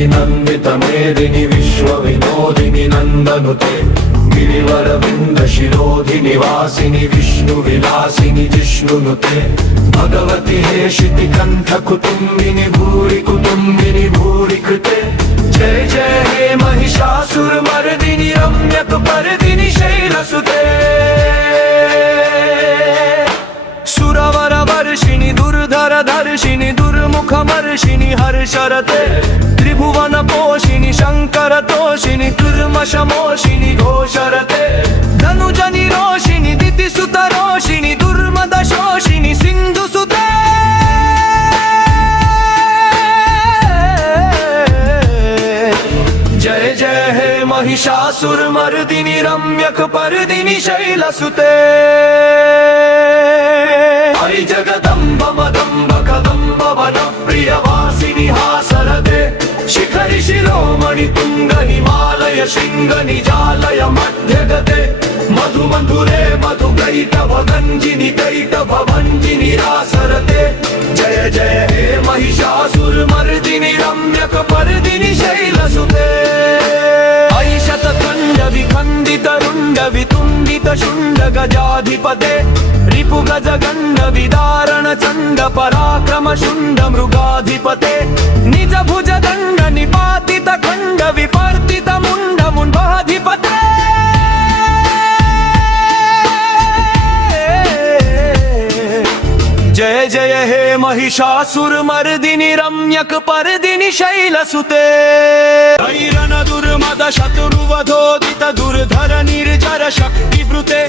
विहारिणि नन्दित मेदिनि विश्वविनोदिनि नन्दनुते गिरिवरविन्द शिरोधिनि वासिनि विष्णुविलासिनि जिष्णुनुते भगवति हेशिति कण्ठ कुटुम्बिनि भूरि कुटुम्बिनि भूरि कृते जय जय हे महिषासुरमर्दिनि रम्यक पर्दिनि शैलसुते सुरवरवर्षिणि दुर्धर दर्शिनि दुर्मुखमर्षिणि हर्षरते त्रिभुवन पोषिणि शङ्कर तोषिणि दुर्मशमोषिणि घोषरते धनुजनि रोषिणि दितिसुत रोषिणि दुर्मद शोषिणि सिन्धुसुते जय जय हे महिषासुरमर्दिनि रम्यक पर्दिनि शैलसुते हरि जगदम्ब मदम्ब कदम्ब वन प्रियवासिनि हासरते शिखरि शिरोमणि तुंग हिमालय शृंग निजालय मध्यगते मधु मधुरे मधु कैटभ गंजिनि कैटभ भंजिनि रासरते जय जय हे महिषासुरमर्दिनि रम्यक पर्दिनि शैलसुते ऐशत खंड विखंडित रुंड वितुंडित शुंड गजाधिपते रिपु गज गंड विदारण चंड पराक्रम शुंड मृगाधिपते निज भुज दंड निपातित खंड विपर्तित मुंड मुंडाधिपते जय जय हे महिषासुरमर्दिनि रम्यक पर्दिनि शैलसुते धैर्यन दुर्मद शत्रुवधोदित दुर्धर निर्जर शक्तिभृते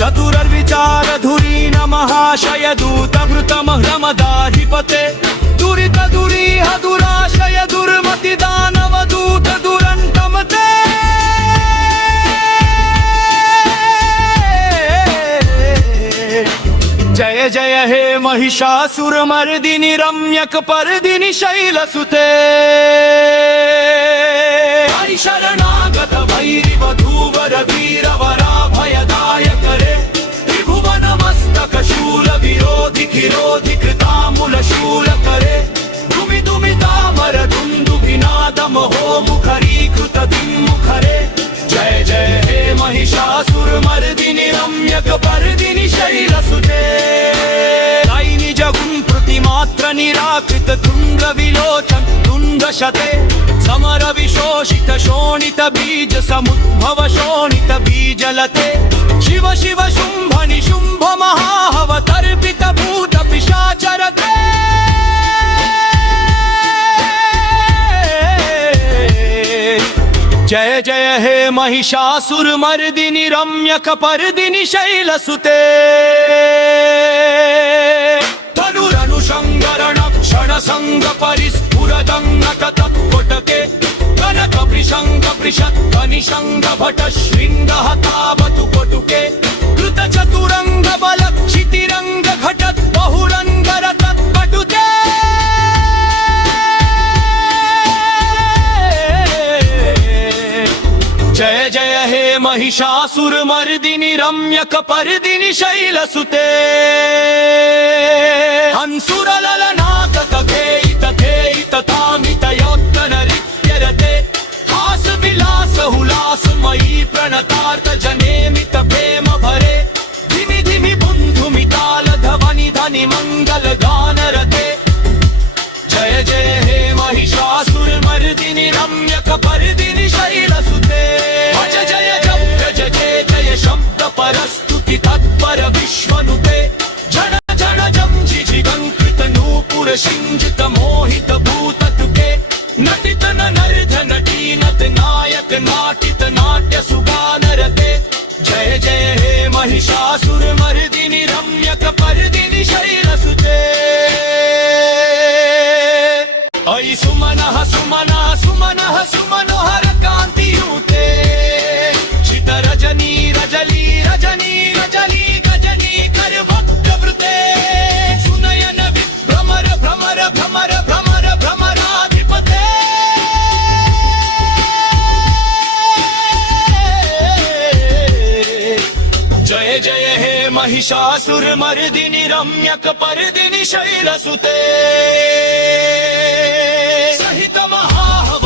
चतुरर्विचार धुरीन महाशय दूत भृत मह्रमदाधिपते दुरित दुरीह दुराशय दुर्मति दानव दूत दुरन्तमते जय जय हे महिषासुरमर्दिनि रम्यक पर्दिनि शैलसुते हरि शरणागत भैरि वधूवर वीरवराभयदायक रे त्रिभुवन मस्तक शूल विरोधि किरोधि कृतामूल शूल करे दुमि दुमि तामर दुन्दुभिनाद महो मुखरीकृत दिङ्मुखरे जय जय हे महिषासुरमर्दिनि रम्यक पर्दिनि शैलसुते दैनिज गुं प्रतिमात्र निराकृत तुंग विलोचन तुंगशते समर विशोषित शोणित बीज समुद्भव शोणित बीजलते शिव शिव शुंभ निशुंभ महाहव तर्पित भूत पिशाचरते जय जय हे महिषासुरमर्दिनि रम्यक पर्दिनि शैलसुते धनुरनुशङ्करण क्षण संग परिस्फुरदङ्गक तत्कोटके कनक वृषङ्ग वृषत् कनिशङ्ग भट शृङ्ग हतावतु कोटुके कृत चतुरङ्ग बल क्षितिरङ्ग घटत् बहुरङ्ग रतत् पटुते जय जय हे महिषासुरमर्दिनि रम्यक पर्दिनि शैलसुते हंसुरललनाथ खेयित खेयित तामित योत्तनरित्यरते हास विलास हुलास मयि प्रणतार्थ जनेमित प्रेम भरे धिमि धिमि बुन्धुमि ताल धवनि धनि मंगल गानरते जय जय हे महिषासुरमर्दिनि रम्यक पर्दिनि शैलसुते भज जय जय जय जय शब्द परस्तुति तत्पर विश्वनुते जन जन जम जिजिगंकृत नूपुर सिंजित मोहित भूततुके नटित नर्ध नटी नत नायक नाटित नाट्य सुगानरते जय जय हे महिषासुरमर्दिनि रम्यक पर्दिनि शैलसुते ऐ सुमनः सुमनः सुमनः सुमनोहर कान्तियूते चित रजनी रजली रजनी रजली गजनी करवक्त्रवृते सुनयन विभ्रमर भ्रमर भ्रमर भ्रमर भ्रमराधिपते जय जय हे महिषासुरमर्दिनि रम्यक पर्दिनि शैलसुते सहित महाहव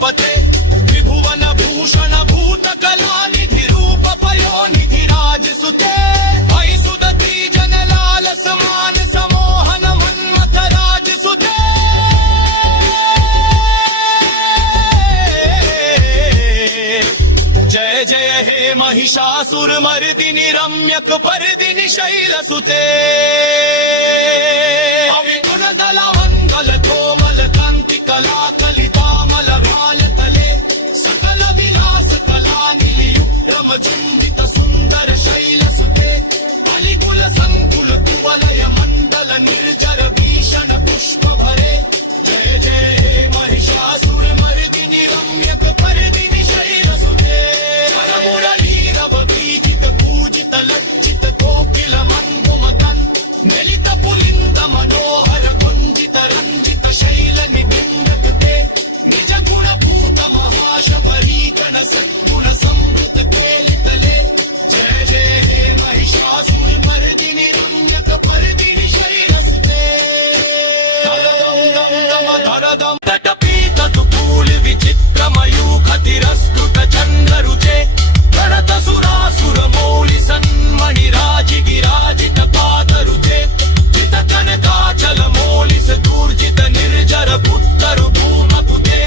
पते त्रिभुवन भूषण भूत कलानिधि रूप पयोनिधि राज सुते ऐ सुदती जन लाल समान समोहन मन्मथ राज सुते जय जय हे महिषासुर मर्दिनि रम्यक पर्दिनि शैल सुते अविगुण दल मंगल कोमल कांति कला कलितामल भाल तले सकल विलास कला निलियुग्रम जुंबित सुंदर शैल सुते अलिकुल संकुल कुवलय मंडल निर्जर भीषण पुष्प भरे जय जय हे महिषासुर मर्दिनि रम्यक पर्दिनि शैल सुते मुरलीरव बीजित पूजित लज्जित कोकिल मंदुमदन मिलित पुलिंद मनोहर कुंजित रंजित शैल निबिंदते निज गुण भूत महाशबरी गण सद्गुण समृत केलितले जय जय हे महिषासुर मर्दिनि रम्यक पर्दिनि शैल सुते धरदम तटपीत दुकूल विचित्र मयूख तिरस्कृत चंद्र रुचे गणत सुरासुर मौलि सन्मणि राजि गिराजित पाद रुचे जित कनकाचल मौलिस दूर्जित निर्जर पुत्तर भूमपुते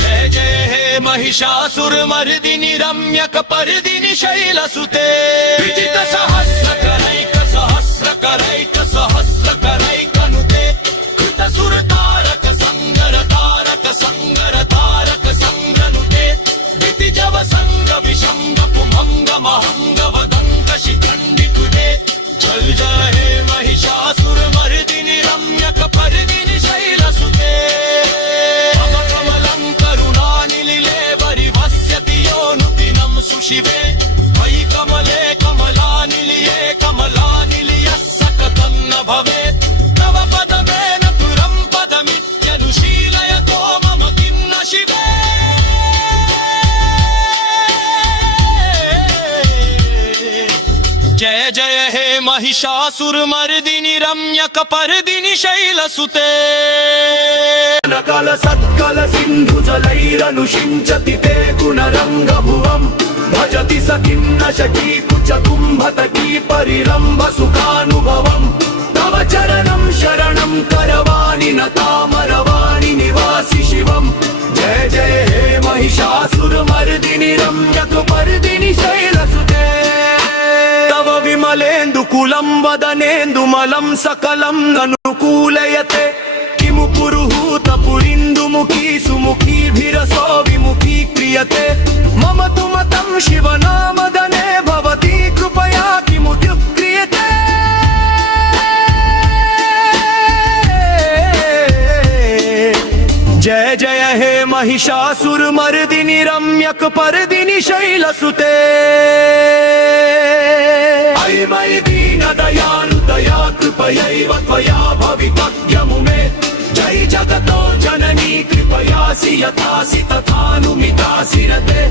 जय जय हे महिषासुर मर्दिनि रम्यक पर्दिनि शैल सुते विजित सहस्र करैक नुते कृत सुर तारक संगर तारक संगनुते दिति जव संग विषंग पुमंग महंग वदंक शिखंडितुते जय जय हे महिषासुर मर्दिनि रम्यक पर्दिनि शैल सुते कमलं करुणानिलिले वरिवस्यति योनुदिनं सुशिवे मयि कमले कमलानिलिये कमलानिलियः सकतं न भवेत् तव पदमेन पुरं पदमित्यनुशीलयतो मम किं न शिवे जय जय हे महिषासुर मर्दिनि रम्यक पर्दिनि शैल सुते नकल सत्कल सिंधु जलैरनुषिञ्चति ते गुणरंग भुवम् भजति स किं न शकी कुच कुम्भतकी परिरम्भ सुखानुभवम् तव चरणं शरणं करवाणि न तामरवाणि निवासि शिवम् जय जय हे महिषासुर मर्दिनि रम्यक पर्दिनि शैल सुते तव विमलेन्दुकुलं वदनेन्दुमलं सकलं अनुकूलयते किमु पुरुहूत पुरिन्दुमुखी सुमुखीभिरसो विमुखी क्रियते मम तु मतं शिवनामदने भवती कृपया किमुद्युः क्रियते जय जय हे महिषासुर मर्दिनि रम्यक पर्दिनि शैल सुते अयि मयि दीन दयालु दया कृपयैव त्वया भवितव्यमुमे जय जगतो जननी कृपयासि यथासि तथानुमितासि रते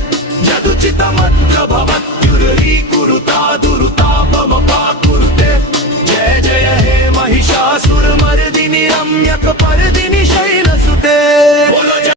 यदुचितमत्र भवत्युरुरीकुरुता दुरुतापमपाकुरुते जय जय हे महिषासुर मर्दिनि रम्यक पर्दिनि शैल सुते बोलो